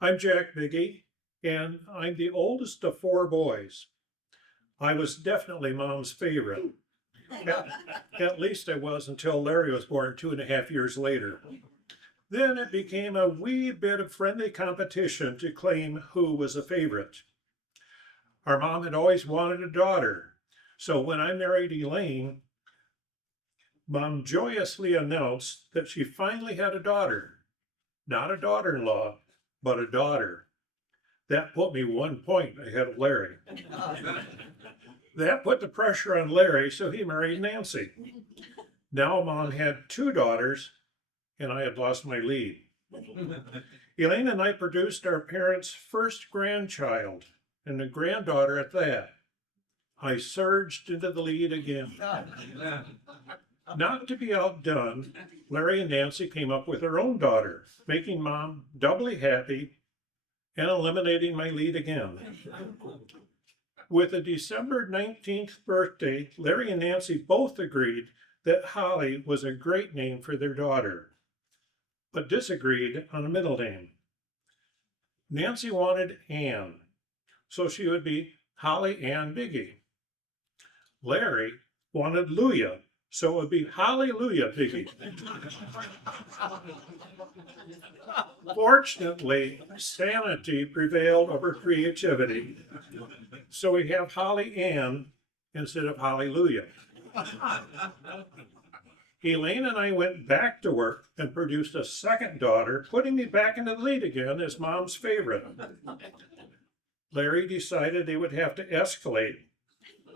I'm Jack Biggie, and I'm the oldest of four boys. I was definitely Mom's favorite. At least I was until Larry was born 2.5 years later. Then it became a wee bit of friendly competition to claim who was a favorite. Our mom had always wanted a daughter, so when I married Elaine, Mom joyously announced that she finally had a daughter. Not a daughter in law, but a daughter. That put me 1 point ahead of Larry. That put the pressure on Larry, so he married Nancy. Now Mom had two daughters, and I had lost my lead. Elaine and I produced our parents' first grandchild, and a granddaughter at that. I surged into the lead again. Not to be outdone, Larry and Nancy came up with their own daughter, making Mom doubly happy and eliminating my lead again. With a December 19th birthday, Larry and Nancy both agreed that Holly was a great name for their daughter, but disagreed on a middle name. Nancy wanted Ann, so she would be Holly Ann Biggie. Larry wanted Luya, so it would be Hallelujah Biggie. Fortunately, sanity prevailed over creativity, so we have Holly Ann instead of Hallelujah. Elaine and I went back to work and produced a second daughter, putting me back into the lead again as Mom's favorite. Larry decided they would have to escalate,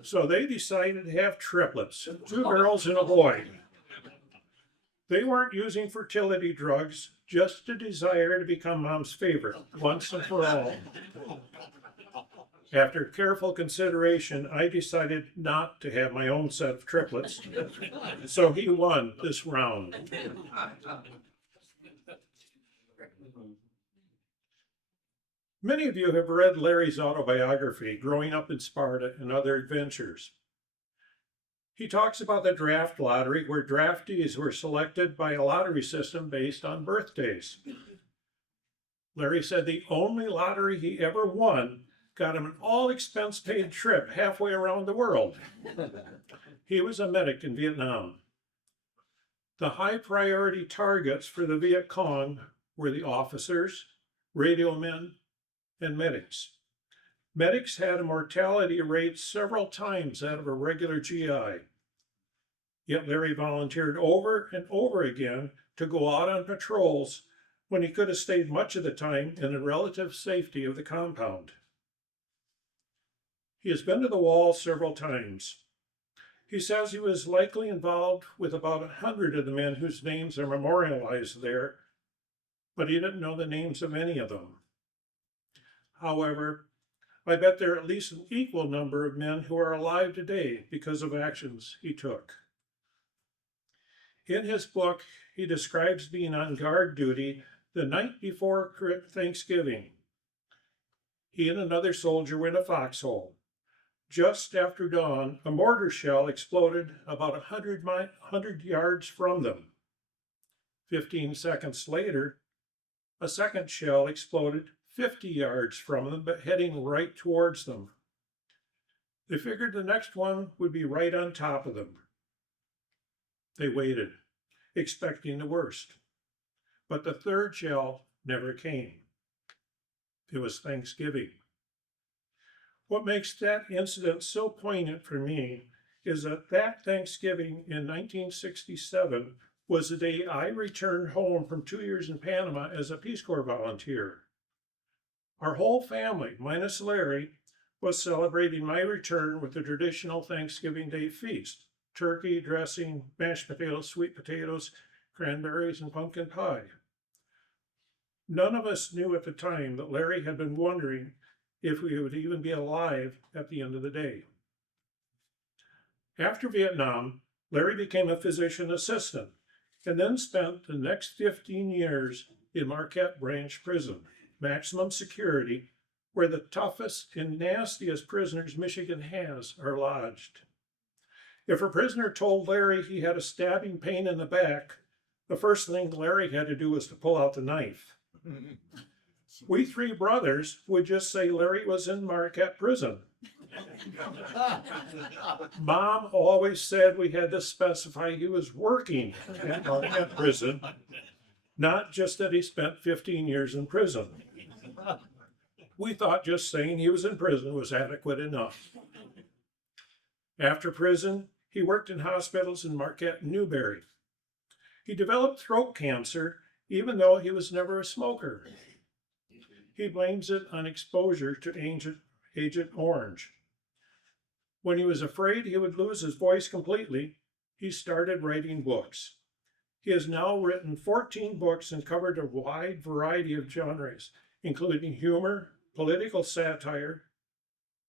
so they decided to have triplets, two girls and a boy. They weren't using fertility drugs, just a desire to become Mom's favorite once and for all. After careful consideration, I decided not to have my own set of triplets, so he won this round. Many of you have read Larry's autobiography, Growing Up in Sparta and Other Adventures. He talks about the draft lottery, where draftees were selected by a lottery system based on birthdays. Larry said the only lottery he ever won got him an all-expense-paid trip halfway around the world. He was a medic in Vietnam. The high-priority targets for the Viet Cong were the officers, radio men, and medics. Medics had a mortality rate several times that of a regular GI. Yet Larry volunteered over and over again to go out on patrols when he could have stayed much of the time in the relative safety of the compound. He has been to the wall several times. He says he was likely involved with about 100 of the men whose names are memorialized there, but he didn't know the names of any of them. However, I bet there are at least an equal number of men who are alive today because of actions he took. In his book, he describes being on guard duty the night before Thanksgiving. He and another soldier were in a foxhole. Just after dawn, a mortar shell exploded about 100 yards from them. 15 seconds later, a second shell exploded 50 yards from them, but heading right towards them. They figured the next one would be right on top of them. They waited, expecting the worst. But the third shell never came. It was Thanksgiving. What makes that incident so poignant for me is that Thanksgiving in 1967 was the day I returned home from 2 years in Panama as a Peace Corps volunteer. Our whole family, minus Larry, was celebrating my return with the traditional Thanksgiving Day feast: turkey, dressing, mashed potatoes, sweet potatoes, cranberries, and pumpkin pie. None of us knew at the time that Larry had been wondering if we would even be alive at the end of the day. After Vietnam, Larry became a physician assistant and then spent the next 15 years in Marquette Branch Prison, maximum security, where the toughest and nastiest prisoners Michigan has are lodged. If a prisoner told Larry he had a stabbing pain in the back, the first thing Larry had to do was to pull out the knife. We three brothers would just say Larry was in Marquette prison. Mom always said we had to specify he was working at Marquette prison, not just that he spent 15 years in prison. We thought just saying he was in prison was adequate enough. After prison, he worked in hospitals in Marquette and Newberry. He developed throat cancer even though he was never a smoker. He blames it on exposure to Agent Orange. When he was afraid he would lose his voice completely, he started writing books. He has now written 14 books and covered a wide variety of genres, including humor, political satire,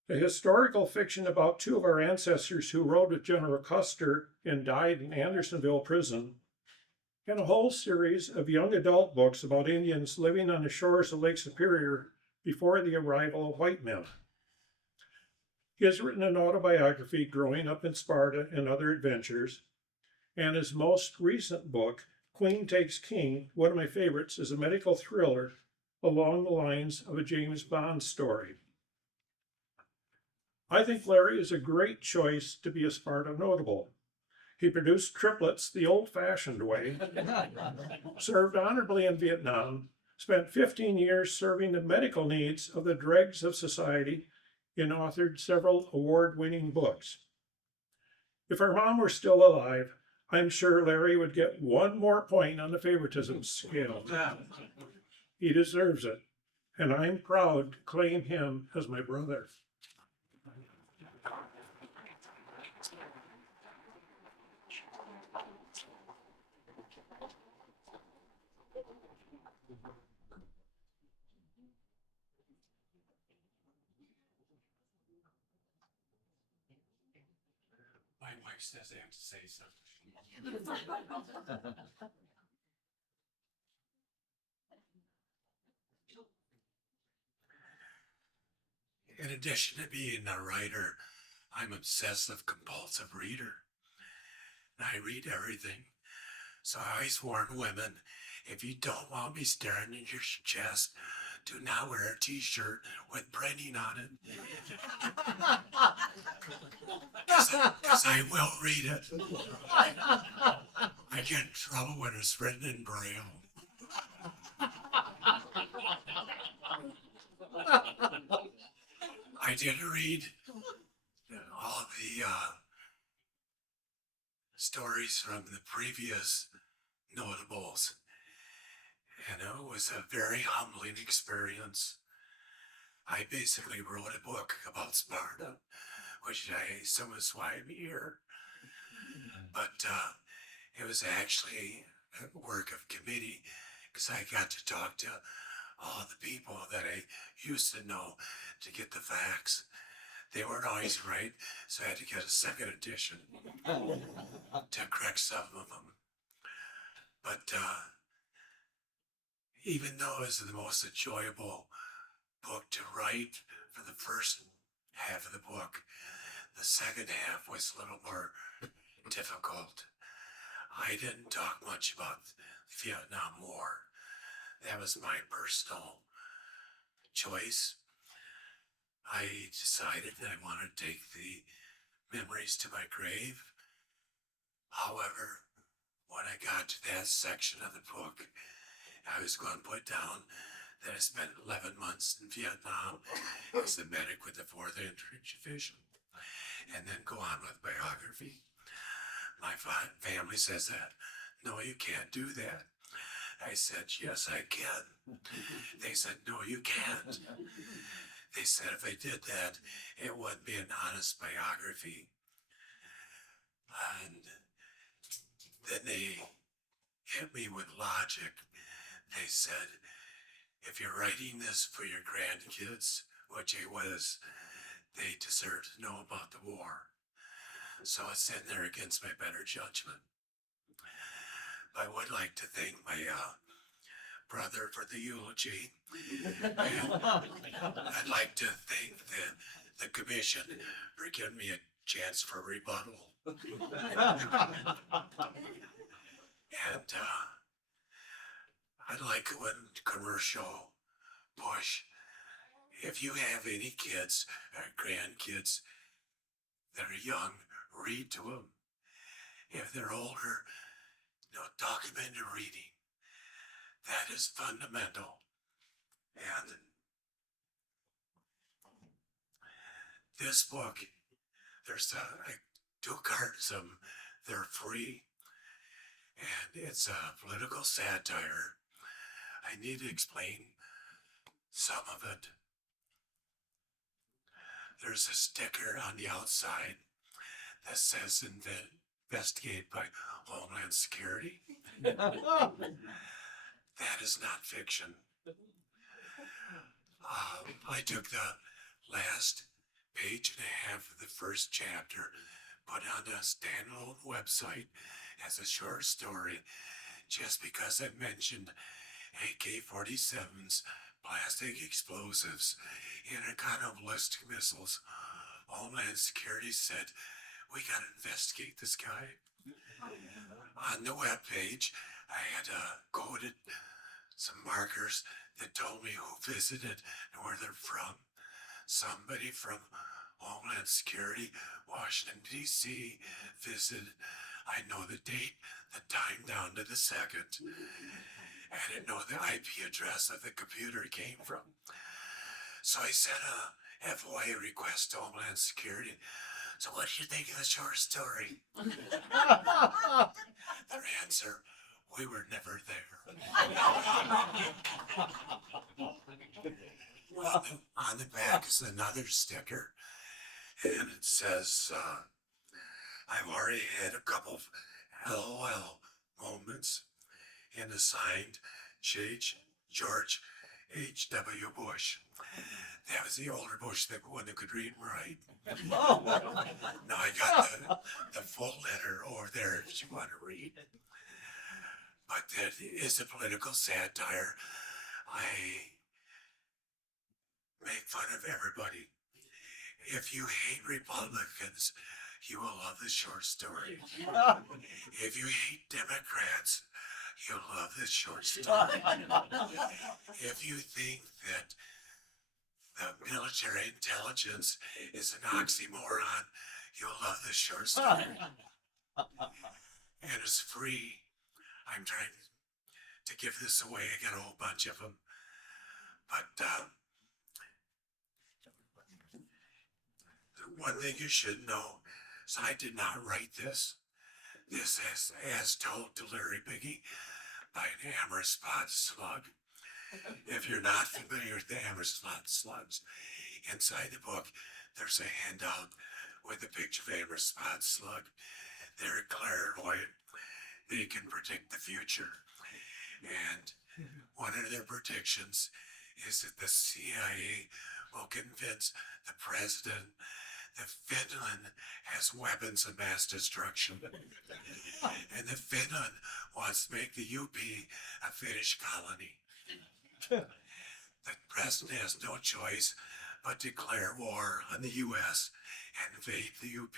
a historical fiction about two of our ancestors who rode with General Custer and died in Andersonville prison, and a whole series of young adult books about Indians living on the shores of Lake Superior before the arrival of white men. He has written an autobiography, Growing Up in Sparta and Other Adventures, and his most recent book, Queen Takes King, one of my favorites, is a medical thriller along the lines of a James Bond story. I think Larry is a great choice to be a Sparta notable. He produced triplets the old-fashioned way, served honorably in Vietnam, spent 15 years serving the medical needs of the dregs of society, and authored several award-winning books. If our mom were still alive, I'm sure Larry would get one more point on the favoritism scale. He deserves it, and I'm proud to claim him as my brother. My wife says I have to say something. In addition to being a writer, I'm obsessive compulsive reader. And I read everything. So I always warn women, if you don't want me staring at your chest, do not wear a t-shirt with printing on it. Because I will read it. I get in trouble when it's written in Braille. I did read all of the stories from the previous notables, and it was a very humbling experience. I basically wrote a book about Sparta, which I assume is why I'm here. But it was actually a work of committee because I got to talk to all the people that I used to know to get the facts. They weren't always right, so I had to get a second edition to correct some of them. But even though it was the most enjoyable book to write for the first half of the book, the second half was a little more difficult. I didn't talk much about the Vietnam War. That was my personal choice. I decided that I wanted to take the memories to my grave. However, when I got to that section of the book, I was going to put down that I spent 11 months in Vietnam as a medic with the 4th Infantry Division, and then go on with biography. My family says that, no, you can't do that. I said, yes, I can. They said, no, you can't. They said if I did that, it wouldn't be an honest biography. And then they hit me with logic. They said, if you're writing this for your grandkids, which it was, they deserve to know about the war. So it's in there against my better judgment. I would like to thank my brother for the eulogy. And I'd like to thank the commission for giving me a chance for rebuttal. And I'd like when commercial Bush, if you have any kids or grandkids that are young, read to them. If they're older, document their reading. That is fundamental. And this book, there's like 2 cards of them. They're free, and it's a political satire. I need to explain some of it. There's a sticker on the outside that says investigate by Homeland Security. That is not fiction. I took the last page and a half of the first chapter, put on a standalone website as a short story, just because I mentioned AK-47s, plastic explosives, intercontinental ballistic missiles. Homeland Security said, we gotta investigate this guy. On the web page, I had coded some markers that told me who visited and where they're from. Somebody from Homeland Security, Washington, D.C. visited. I know the date, the time down to the second. I didn't know the IP address of the computer it came from. So I sent a FOIA request to Homeland Security. So what do you think of the short story? Their answer, we were never there. On the back is another sticker, and it says, I've already had a couple of LOL moments, and a signed George H.W. Bush. That was the older Bush, that one that could read and write. Now I got the full letter over there if you want to read. But that is a political satire. I make fun of everybody. If you hate Republicans, you will love this short story. If you hate Democrats, you'll love this short story. If you think that the military intelligence is an oxymoron, you'll love this short story. And it's free. I'm trying to give this away. I got a whole bunch of them. But one thing you should know is I did not write this. This is as told to Larry Biggie by an hammer spot slug. If you're not familiar with the hammer spot slugs, inside the book there's a handout with a picture of hammer spot slug. They're clairvoyant. They can predict the future. And one of their predictions is that the CIA will convince the president that Finland has weapons of mass destruction. And that Finland wants to make the UP a Finnish colony. The president has no choice but declare war on the U.S. and invade the UP.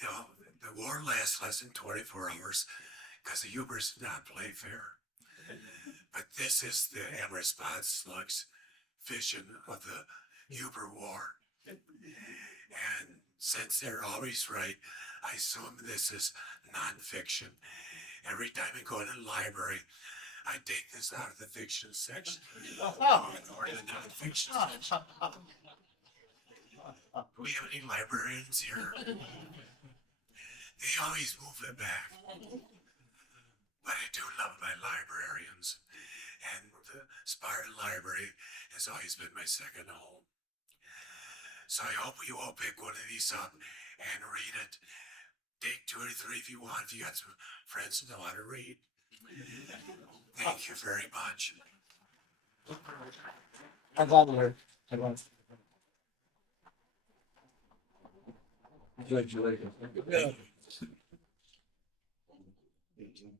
The war lasts less than 24 hours because the Ubers did not play fair. But this is the hammer spot slugs vision of the Uber war. And since they're always right, I assume this is nonfiction. Every time I go to the library, I take this out of the fiction section or the nonfiction section. Do we have any librarians here? They always move it back. But I do love my librarians. And the Spartan Library has always been my second home. So I hope you all pick one of these up and read it. Take 2 or 3 if you want, if you got some friends that know how to read. Thank you very much. I'm glad to hear. Congratulations. Thank you.